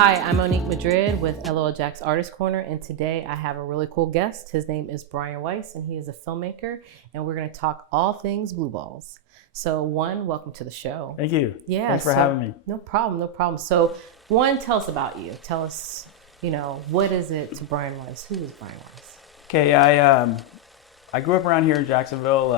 Hi, I'm Monique Madrid with LOL JAX Artist Corner, and today I have a really cool guest. His name is Brian Weiss, and he is a filmmaker, and we're going to talk all things blue balls. So, welcome to the show. Thank you. Yeah, Thanks for having me. No problem, no problem. So, tell us about you. Tell us, what is it to Brian Weiss? Who is Brian Weiss? Okay, I grew up around here in Jacksonville,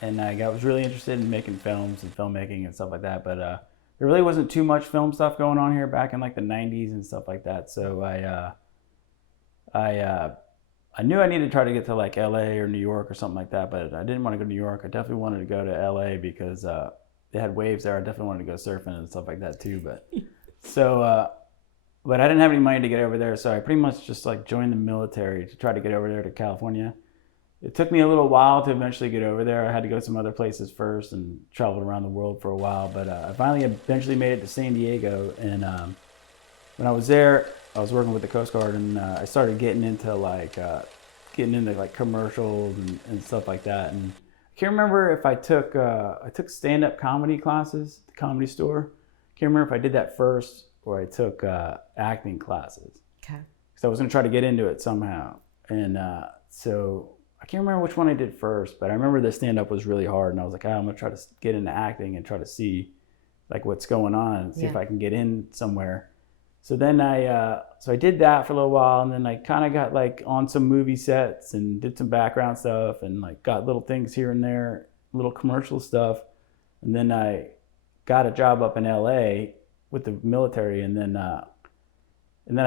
and I was really interested in making films and filmmaking and stuff like that, but there really wasn't too much film stuff going on here back in like the 90s and stuff like that. So I knew I needed to try to get to like LA or New York or something like that, but I didn't want to go to New York. I definitely wanted to go to LA because they had waves there. I definitely wanted to go surfing and stuff like that too. But but I didn't have any money to get over there, so I pretty much just like joined the military to try to get over there to California. It took me a little while to eventually get over there. I had to go some other places first and traveled around the world for a while, but I finally eventually made it to San Diego. And when I was there, I was working with the Coast Guard, and I started getting into like commercials and stuff like that. And I can't remember if I took stand-up comedy classes at the Comedy Store. Can't remember if I did that first or I took acting classes. Okay. So I was gonna try to get into it somehow, and so I can't remember which one I did first, but I remember the stand-up was really hard, and I was like, I'm gonna try to get into acting and try to see like what's going on and see if I can get in somewhere. So then I did that for a little while, and then I kind of got like on some movie sets and did some background stuff and like got little things here and there, little commercial stuff. And then I got a job up in LA with the military, and then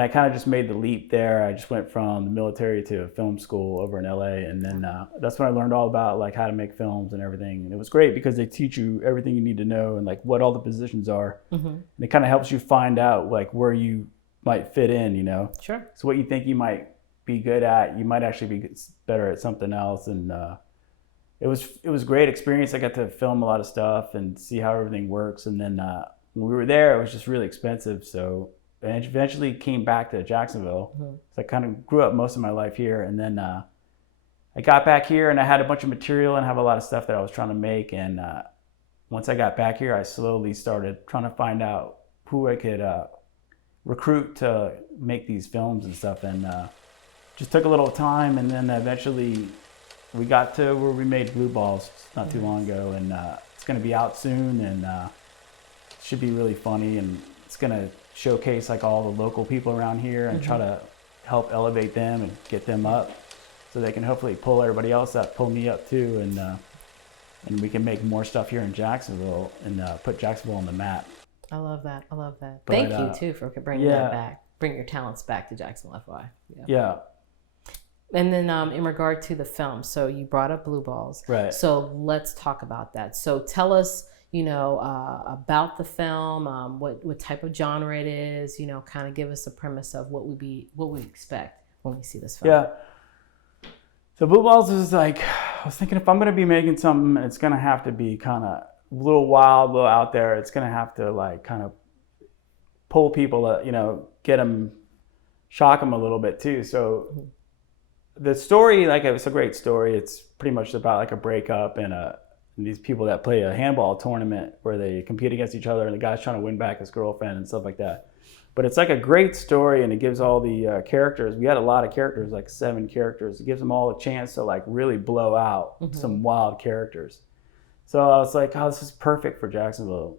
I kind of just made the leap there. I just went from the military to film school over in LA, and then that's when I learned all about like how to make films and everything. And it was great because they teach you everything you need to know and like what all the positions are. Mm-hmm. And it kind of helps you find out like where you might fit in, Sure. So what you think you might be good at, you might actually be better at something else. And it was a great experience. I got to film a lot of stuff and see how everything works. And then when we were there, it was just really expensive. So I eventually came back to Jacksonville. Mm-hmm. So I kind of grew up most of my life here, and then I got back here and I had a bunch of material and have a lot of stuff that I was trying to make. And once I got back here, I slowly started trying to find out who I could recruit to make these films and stuff. And just took a little time, and then eventually we got to where we made Blue Balls not too long ago, and it's going to be out soon, and it should be really funny, and it's going to showcase like all the local people around here and try to help elevate them and get them up so they can hopefully pull everybody else up, pull me up too, and we can make more stuff here in Jacksonville and put Jacksonville on the map. I love that. But, thank you too for bringing that back, bring your talents back to Jacksonville, FY. Yeah. And then in regard to the film, so you brought up Blue Balls. Right. So let's talk about that. So tell us, about the film, what type of genre it is, kind of give us a premise of what we expect when we see this film. Yeah. So Blue Balls is like, I was thinking if I'm going to be making something, it's going to have to be kind of a little wild, a little out there. It's going to have to like kind of pull people, get them, shock them a little bit too. So the story, like it's a great story. It's pretty much about like a breakup and these people that play a handball tournament where they compete against each other, and the guy's trying to win back his girlfriend and stuff like that. But it's like a great story, and it gives all the characters. We had a lot of characters, like 7 characters. It gives them all a chance to like really blow out some wild characters. So I was like, oh, this is perfect for Jacksonville.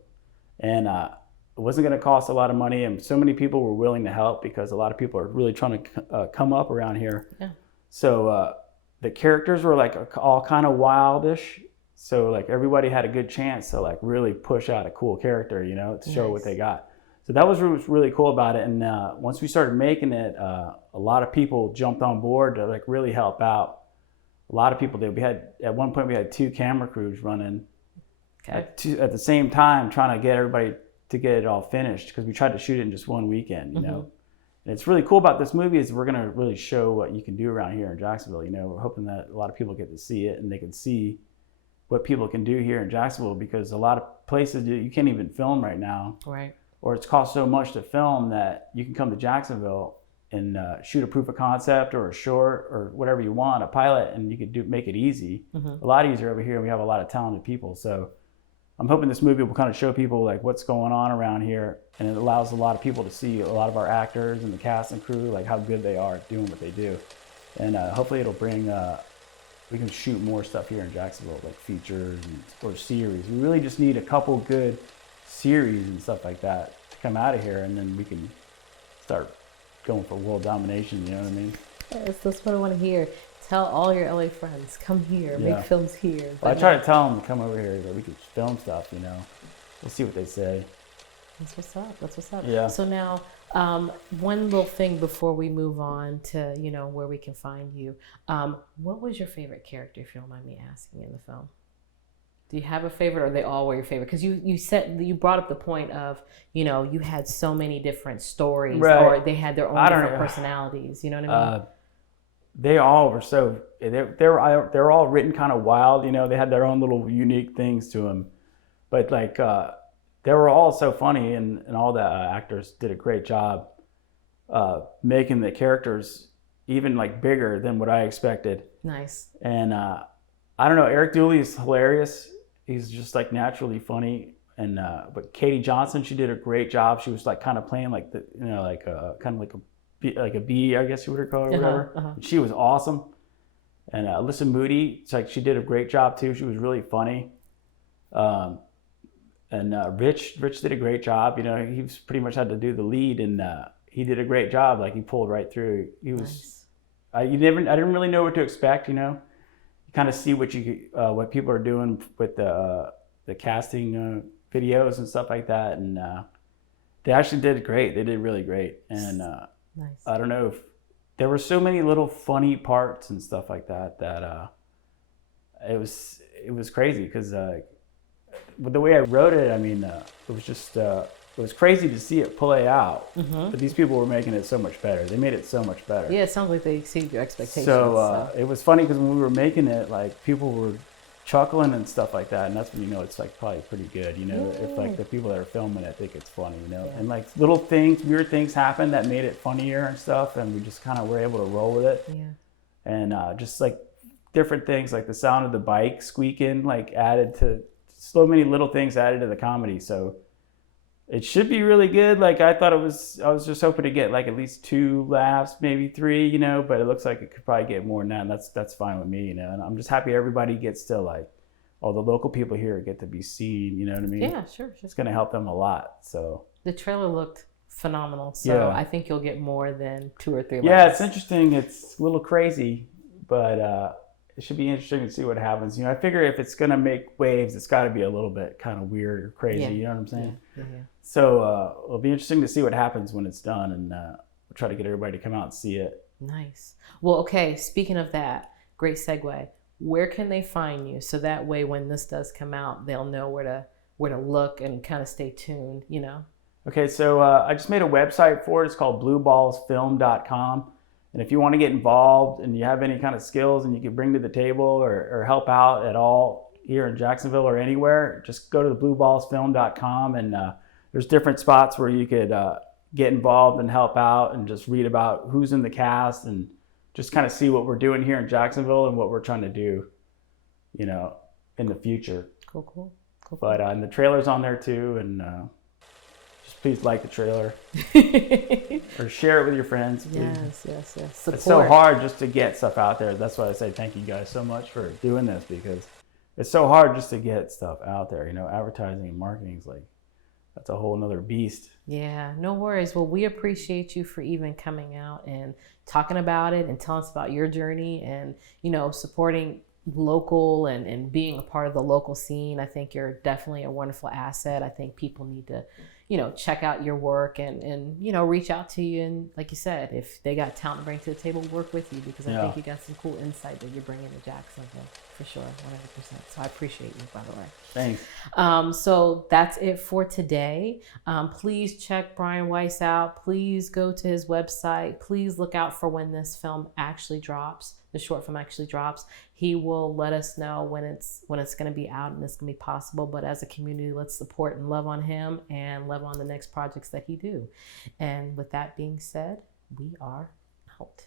And it wasn't going to cost a lot of money, and so many people were willing to help because a lot of people are really trying to come up around here. Yeah. So the characters were like all kind of wildish. So like everybody had a good chance to like really push out a cool character, to show what they got. So that was really cool about it. And once we started making it, a lot of people jumped on board to like really help out. A lot of people did. At one point we had 2 camera crews running at the same time, trying to get everybody to get it all finished, because we tried to shoot it in just one weekend, And it's really cool about this movie is we're going to really show what you can do around here in Jacksonville. We're hoping that a lot of people get to see it and they can see what people can do here in Jacksonville, because a lot of places you can't even film right now. Right. Or it's cost so much to film that you can come to Jacksonville and shoot a proof of concept or a short or whatever you want, a pilot, and you could make it easy. A lot easier over here. We have a lot of talented people. So I'm hoping this movie will kind of show people like what's going on around here and it allows a lot of people to see a lot of our actors and the cast and crew, like how good they are at doing what they do. And hopefully it'll bring, we can shoot more stuff here in Jacksonville, like features or series. We really just need a couple good series and stuff like that to come out of here, and then we can start going for world domination, you know what I mean? Yes, that's what I want to hear. Tell all your LA friends, come here, make films here. Well, I try to tell them to come over here so we could film stuff, you know. We'll see what they say. That's what's up, that's what's up. Yeah. So now, one little thing before we move on to, you know, where we can find you. What was your favorite character, if you don't mind me asking, in the film? Do you have a favorite, or they all were your favorite? Because you brought up the point of, you know, you had so many different stories, right. Or they had their own different personalities. You know what I mean? They all were so they're all written kind of wild. You know, they had their own little unique things to them, but like they were all so funny, and all the actors did a great job making the characters even like bigger than what I expected. Nice. And I don't know, Eric Dooley is hilarious. He's just like naturally funny. And but Katie Johnson, she did a great job. She was like kind of playing like the, you know, like kind of like a bee, I guess you would call her, or whatever. She was awesome. And Alyssa Moody, it's like she did a great job too. She was really funny. And Rich did a great job. You know, he was pretty much had to do the lead, and he did a great job. Like he pulled right through. He was. Nice. I didn't really know what to expect. You know. Kind of see what people are doing with the casting videos and stuff like that, and they actually did great. They did really great, and nice. I don't know if there were so many little funny parts and stuff like that that it was crazy, because with the way I wrote it, I mean, it was just it was crazy to see it play out. But these people were making it so much better. They made it so much better. Yeah, it sounds like they exceeded your expectations. So it was funny, because when we were making it, like people were chuckling and stuff like that, and that's when you know it's like probably pretty good. You know, if like the people that are filming it think it's funny, you know, and like little things, weird things happened that made it funnier and stuff, and we just kind of were able to roll with it. Yeah. And just like different things, like the sound of the bike squeaking, like added to so many little things added to the comedy. So it should be really good. Like I was just hoping to get like at least 2 laughs, maybe 3, you know, but it looks like it could probably get more than that, and that's fine with me, you know. And I'm just happy everybody gets to, like, all the local people here get to be seen, you know what I mean? Yeah, sure. It's going to help them a lot. So the trailer looked phenomenal. So I think you'll get more than 2 or 3 laughs. Yeah, it's interesting. It's a little crazy, but it should be interesting to see what happens. You know, I figure if it's going to make waves, it's got to be a little bit kind of weird or crazy. You know what I'm saying? Yeah. So it'll be interesting to see what happens when it's done, and we'll try to get everybody to come out and see it. Nice. Well, okay, speaking of that, great segue. Where can they find you? So that way when this does come out, they'll know where to look and kind of stay tuned, you know? Okay, so I just made a website for it. It's called blueballsfilm.com. And if you want to get involved and you have any kind of skills and you can bring to the table or help out at all here in Jacksonville or anywhere, just go to the blueballsfilm.com, and there's different spots where you could get involved and help out and just read about who's in the cast and just kind of see what we're doing here in Jacksonville and what we're trying to do, you know, in the future. Cool. But and the trailer's on there too, and just please like the trailer or share it with your friends, please. Yes. Support. It's so hard just to get stuff out there. That's why I say thank you guys so much for doing this, because it's so hard just to get stuff out there. You know, advertising and marketing is like, that's a whole nother beast. Yeah, no worries. Well, we appreciate you for even coming out and talking about it and telling us about your journey and, you know, supporting local and being a part of the local scene. I think you're definitely a wonderful asset. I think people need to, you know, check out your work and you know, reach out to you. And like you said, if they got talent to bring to the table, work with you, because I think you got some cool insight that you're bringing to Jacksonville. For sure, 100%. So I appreciate you, by the way. Thanks. So that's it for today. Please check Brian Weiss out. Please go to his website. Please look out for when this film actually drops. The short film actually drops. He will let us know when it's going to be out and it's going to be possible. But as a community, let's support and love on him and love on the next projects that he do. And with that being said, we are out.